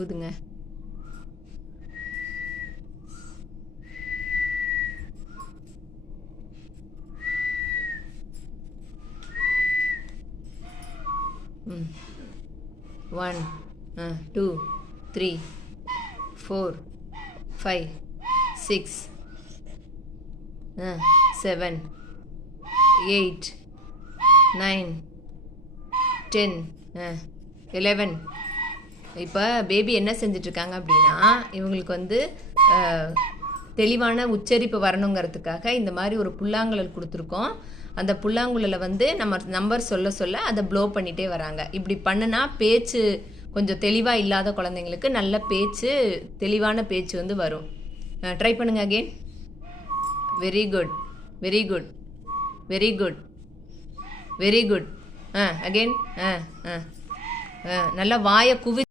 ஊதுங்க. ம் 1 2 3 4 5 6 7 8 9 10 11. இப்போ பேபி என்ன செஞ்சிட்ருக்காங்க அப்படின்னா, இவங்களுக்கு வந்து தெளிவான உச்சரிப்பு வரணுங்கிறதுக்காக இந்த மாதிரி ஒரு புல்லாங்குழல் கொடுத்துருக்கோம். அந்த புல்லாங்குழலை வந்து நம்ம நம்பர் சொல்ல சொல்ல அதை ப்ளோ பண்ணிகிட்டே வராங்க. இப்படி பண்ணுனா பேச்சு கொஞ்சம் தெளிவாக இல்லாத குழந்தைங்களுக்கு நல்ல பேச்சு, தெளிவான பேச்சு வந்து வரும். ட்ரை பண்ணுங்க again. Very good, very good, very good, very good. Again. நல்லா வாயை குவி